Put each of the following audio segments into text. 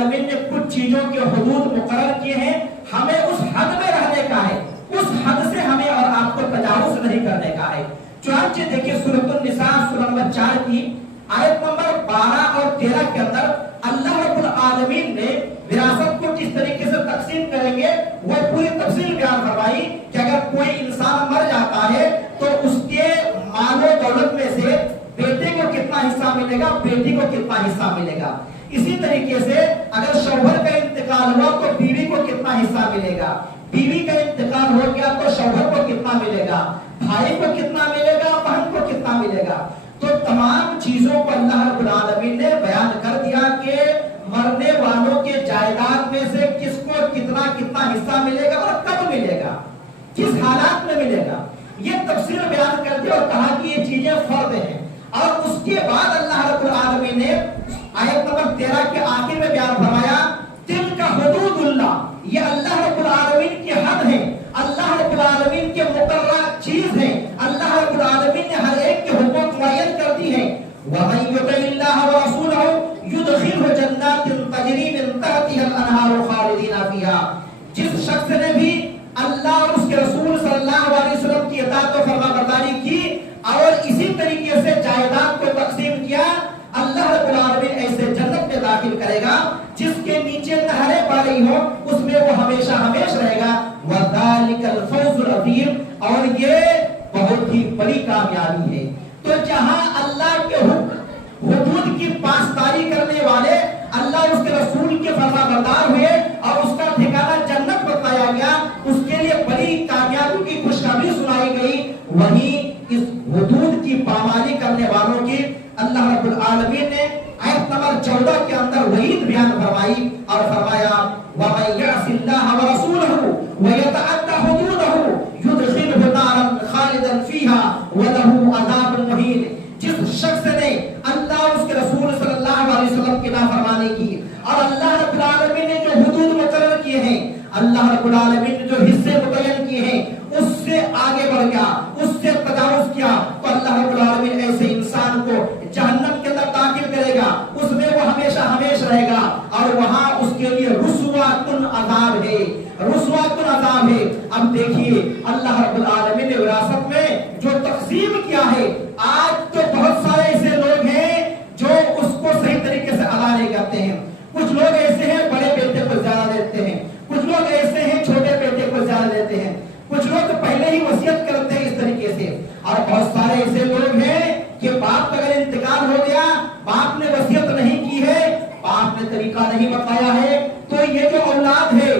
العالمین نے کچھ چیزوں کے حدود مقرر کیے ہیں، ہمیں اس حد میں رہنے کا ہے، اس حد سے ہمیں اور آپ کو تجاوز نہیں کرنے کا ہے۔ چنانچہ دیکھیے سورۃ النساء سورہ نمبر 4 کی آیت نمبر 12 اور 13 کے اندر اللہ رب العالمین نے وراثت کو کس طریقے سے تقسیم کریں گے وہ پوری تفصیل بیان فرمائی کہ اگر کوئی انسان مر جاتا ہے تو اس کے مال و دولت میں سے بیٹے کو کتنا حصہ ملے گا، بیٹی کو کتنا حصہ ملے گا۔ اسی طریقے سے اگر شوہر کا انتقال ہوا تو بیوی کو کتنا حصہ ملے گا، بیوی کا انتقال ہو گیا تو شوہر کو کتنا ملے گا، بھائی کو کتنا ملے گا، بہن کو کتنا ملے گا۔ تو تمام چیزوں کو اللہ رب العالمین نے بیان کر دیا کہ مرنے والوں کے جائیداد میں سے کس کو کتنا کتنا حصہ ملے گا اور کب ملے گا، کس حالات میں ملے گا، یہ تفصیل بیان کر دیا اور کہا کہ یہ چیزیں فرض ہیں۔ اور اس کے بعد اللہ رب العالمین نے آیت نمبر 13 کے آخر میں بیان فرمایا تلک حدود اللہ، یہ اللہ رب العالمین کی حد ہے، اللہ رب العالمین کے مقررہ چیز ہے، اللہ رب العالمین نے ہر ایک کے حقوق معین کر دی ہے۔ وَمَن يُطِعِ اللَّهَ وَرَسُولَهُ يُدْخِلْهُ جَنَّاتٍ تَجْرِي مِن تَحْتِهَا الْأَنْهَارُ خَالِدِينَ فِيهَا، جس شخص نے بھی اللہ اور اس کے رسول صلی اللہ علیہ وسلم کی اطاعت و فرما برداری کی اور اسی طریقے سے جائیداد کو تقسیم کیا، اللہ رب العالمین ایسے جنت میں داخل کرے گا جس کے نیچے نہریں بہ رہی ہوں، اس میں وہ ہمیشہ ہمیشہ رہے گا۔ وَذَلِكَ الْفَوْزُ الْعَظِيمُ، اور یہ بہت ہی بڑی کامیابی ہے۔ تو جہاں اللہ کے حدود کی پاسداری کرنے والے اللہ اور اس کے رسول کے فرما بردار ہوئے اور اس کا ٹھکانہ جنت بتایا گیا، اس کے لیے بڑی کامیابی کی خوشخبری سنائی گئی، وہیں اس حدود کی پامالی کرنے والوں کی اللہ رب العالمین نے آیت نمبر 14 کے اندر وعید بیان فرمائی اور فرمایا وَمَن يَعْصِ اللَّهَ وَرَسُولَهُ وَيَتَعَدَّ حُدُودَهُ يُدْخِلْهُ نَارًا خَالِدًا فِيهَا وَلَهُ عَذَابٌ مُهِينٌ، جس شخص نے اللہ اور اس کے رسول صلی اللہ علیہ وسلم کی نافرمانی کی اور اللہ رب العالمین نے جو حدود مقرر کیے ہیں، اللہ رب العالمین نے جو حصے متعین کیے ہیں اس سے آگے بڑھ گیا، اس سے تجاوز کیا، تو اللہ رب العالمین ایسے انسان کو جہنم کے اندر داخل کرے گا، اس میں وہ ہمیشہ ہمیشہ رہے گا اور وہاں اس کے لیے رسوا کن عذاب ہے، رسوا کن عذاب ہے۔ اب دیکھیے اللہ رب العالمین نے وراثت میں جو تقسیم کیا ہے، آج تو بہت سارے ایسے لوگ ہیں جو اس کو صحیح طریقے سے ادا نہیں کرتے ہیں، کچھ لوگ ایسے ہیں بڑے بیٹے کو زیادہ دیتے ہیں، کچھ لوگ ایسے ہیں چھوٹے بیٹے کو زیادہ دیتے ہیں، کچھ لوگ پہلے ہی وصیت کرتے ہیں اس طریقے سے، اور بہت سارے ایسے لوگ ہیں کہ باپ کا اگر انتقال ہو گیا، باپ نے وصیت نہیں کی ہے، باپ نے طریقہ نہیں بتایا ہے، تو یہ جو اولاد ہے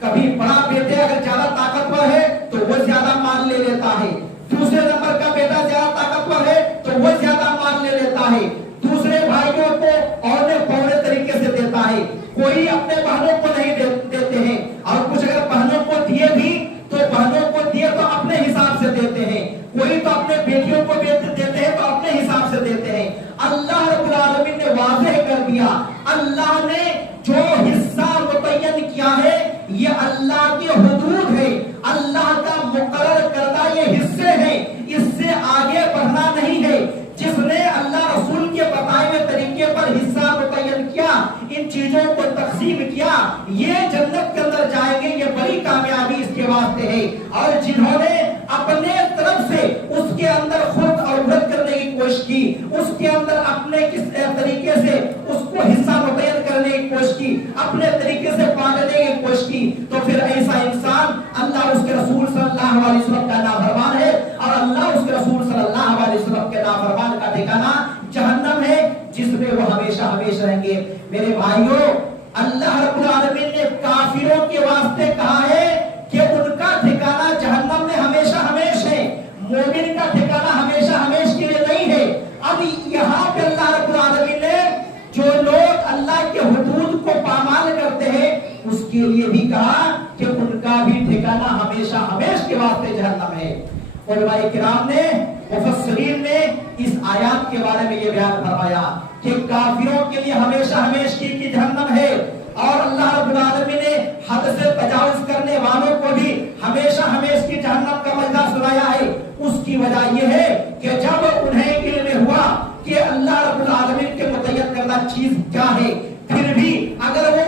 کبھی بڑا بیٹے اگر زیادہ طاقتور ہے تو وہ زیادہ مال لے لیتا ہے، دوسرے نمبر کا بیٹا زیادہ طاقتور ہے تو وہ زیادہ مال لے لیتا ہے، دوسرے بھائیوں کو اور پورے طریقے سے دیتا ہے، کوئی اپنے بہنوں کو نہیں دیتے ہیں، اور کچھ اگر بہنوں کو دیے بھی تو بہنوں کو دیے تو اپنے حساب سے دیتے ہیں، کوئی تو اپنے بیٹیوں کو دیتے ہیں تو اپنے حساب سے دیتے ہیں۔ اللہ رب العالمین نے واضح کر دیا، اللہ نے جو حصہ متعین کیا ہے یہ اللہ کی حدود ہے، اللہ کا مقرر کردہ یہ حصے ہیں، اس سے آگے بڑھنا نہیں ہے۔ جس نے اللہ رسول کے بتائے ہوئے طریقے پر حصہ متعین کیا، ان چیزوں کو تقسیم کیا، یہ جنت کے اندر جائیں گے، یہ بڑی کامیابی اس کے واسطے ہے۔ اور جنہوں نے اپنے طرف سے اس کے اندر خود اور بھرت کرنے کی کوشش کی، اس کے اندر اپنے کس طریقے سے اس کو حصہ متعین کرنے کی کوشش کی، اپنے طریقے سے بانٹنے کی کوشش کی، تو پھر ایسا انسان اللہ اور اس کے رسول صلی اللہ علیہ وسلم کا نافرمان ہے، اور اللہ اور اس کے رسول صلی اللہ علیہ وسلم کے نافرمان کا ٹھکانہ جہنم ہے، جس میں وہ ہمیشہ ہمیشہ رہیں گے۔ میرے بھائیوں، اللہ رب العالمین نے کافروں کے واسطے کہا ہے کہ ان کا ٹھکانہ جہنم میں ہمیشہ ہمیشہ ہے، مومن کا ٹھکانہ ہمیشہ ہمیشہ کے لیے نہیں ہے۔ اب یہاں پہ اللہ رب العالمین نے جو لوگ اللہ کے حدود کو پامال کرتے ہیں اس کے لیے بھی کہا کہ ان کا بھی ٹھکانہ ہمیشہ ہمیشہ کے واسطے جہنم ہے۔ علماء کرام نے، مفسرین نے اس آیات کے بارے میں یہ بیان فرمایا کہ کافروں کے لیے ہمیشہ ہمیشہ کی جہنم ہے، اور اللہ رب العالمین نے حد سے تجاوز کرنے والوں کو بھی ہمیشہ ہمیشہ کی جہنم کا مزہ سنایا ہے۔ اس کی وجہ یہ ہے کہ جب انہیں علم ہوا کہ اللہ رب العالمین کے متعین کردہ چیز کیا ہے، پھر بھی اگر وہ